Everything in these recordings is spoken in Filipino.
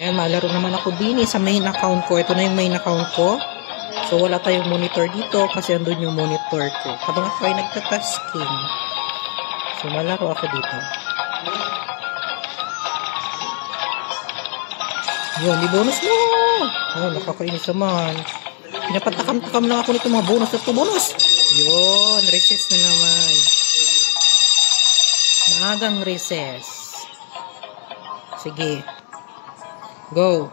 Ayan, malaro naman ako din sa main account ko. Ito na yung main account ko. So, wala tayong monitor dito kasi andun yung monitor ko. Habang ako ay nagtatasking. So, malaro ako dito. Yun, di bonus mo! Oh, nakakainis naman. Pinapatakam-takam lang ako nito mga bonus na ito. Bonus! Yun, recess na naman. Maagang recess. Sige. Go.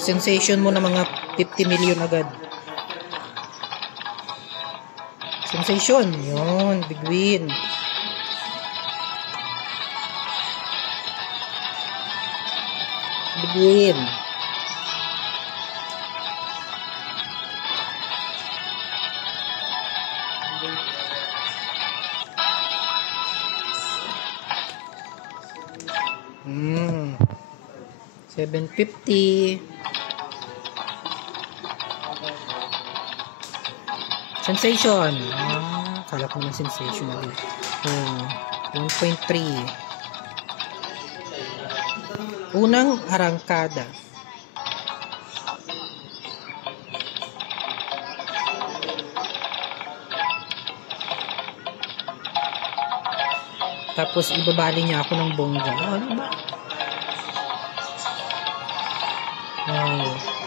Sensation mo na mga 50 million agad. Sensation. Yun. Big win. Big win. Hmm. 750. Sensation. Kala ko naman sensation ulit. 1.3. Unang arangkada. Tapos ibabali niya ako ng bongga. Ano ba? Wow.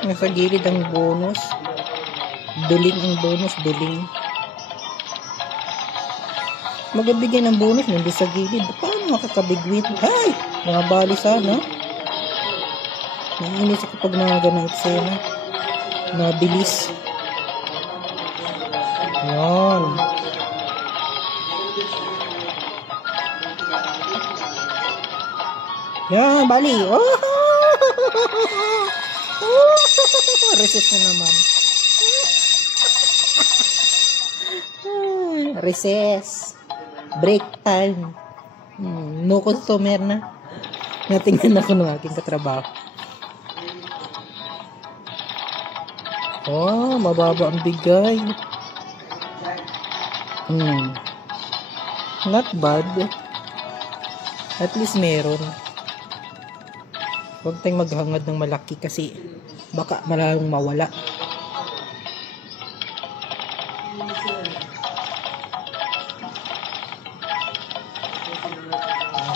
Nasa gilid ang bonus. Duling ang bonus, duling. Magabigyan ng bonus nandun sa gilid. Paano makakabigwit? Ay! Mga bali sana. Naiinis ako pag mga ganang eksena. Mabilis. Yan. Yan, bali. Oh! Recess na naman. Recess. Break time. No customer na. Natingnan ako ng aking katrabaho. Oh, mababa ang bigay. Not bad. At least meron. Huwag tayong maghangad ng malaki kasi baka malalong mawala.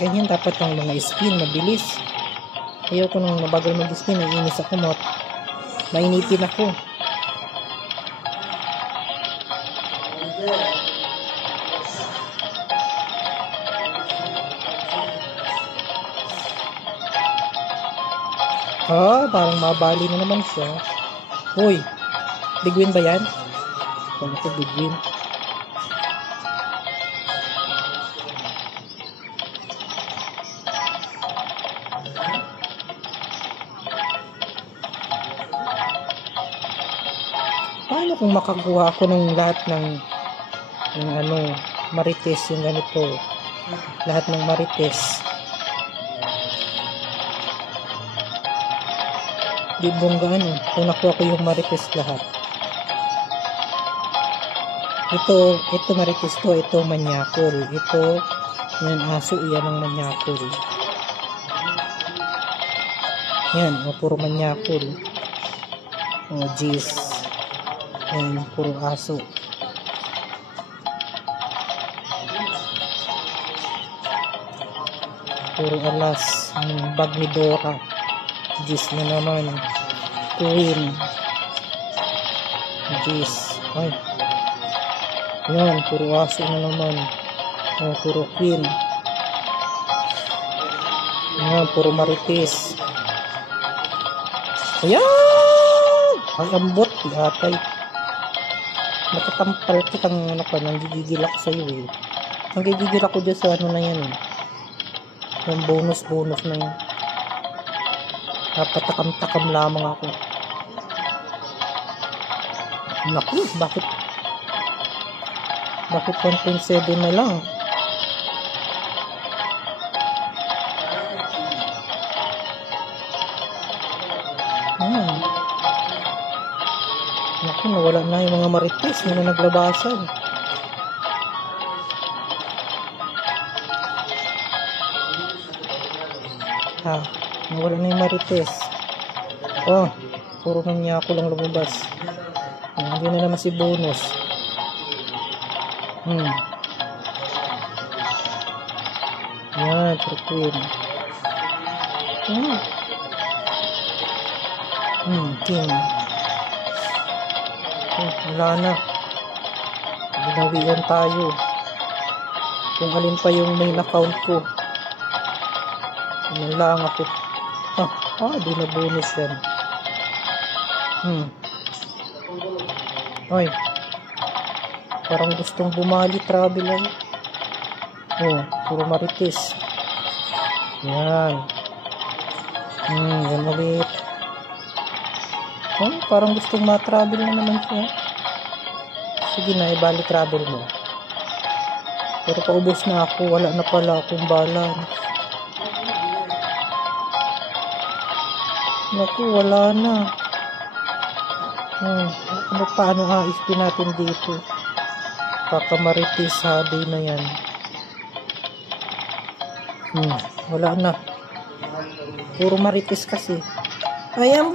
Ganyan dapat ang mga spin, mabilis. Ayoko nang mabagal mag-spin, naiinis ako, mainipin ako. Parang mabali na naman siya. Uy, big win ba yan? Kung ito big win. Paano kung makakuha ako ng lahat ng marites, yung ganito. Lahat ng marites. Di bonggaan kung nakuha ko yung marites lahat. Ito marites to, ito manyakol. Ito, yan aso, yan ang manyakol. Yan, puro manyakol. Jeez. Yan, puro aso. puro alas. Bag ni Dora. Gis na naman. Queen. Gis. Ay. Yan, puro aso na naman. Puro queen. Yan, puro marites. Ayan! Ang ambot, atay. Nakatampal kitang nanggigigil ako sa'yo eh. Nanggigigil ako dyan sa ano na yan eh. Yung bonus na yun. Napatakam-takam lamang ako. Naku, bakit 1.7 na lang? Naku, nawala na yung mga marites na naglabasan. Nawala na yung marites. Puro nang niya ako lang lumabas. Hindi na naman si bonus. Yan, Queen. King. Wala na. Ginawian tayo. Kung alin pa yung main account ko. Ano lang ako. Di na bonus yan. Ay. Parang gustong bumali travel ay. Puro marites. Yan. Yan ulit. Parang gustong ma-travel na naman siya. Sige na, ibalik travel mo. Pero paubos na ako. Wala na pala akong balance. Naku, wala na. Paano ispin natin dito? Kakamarites hadi na yan. Wala na. Puro marites kasi. Ayan.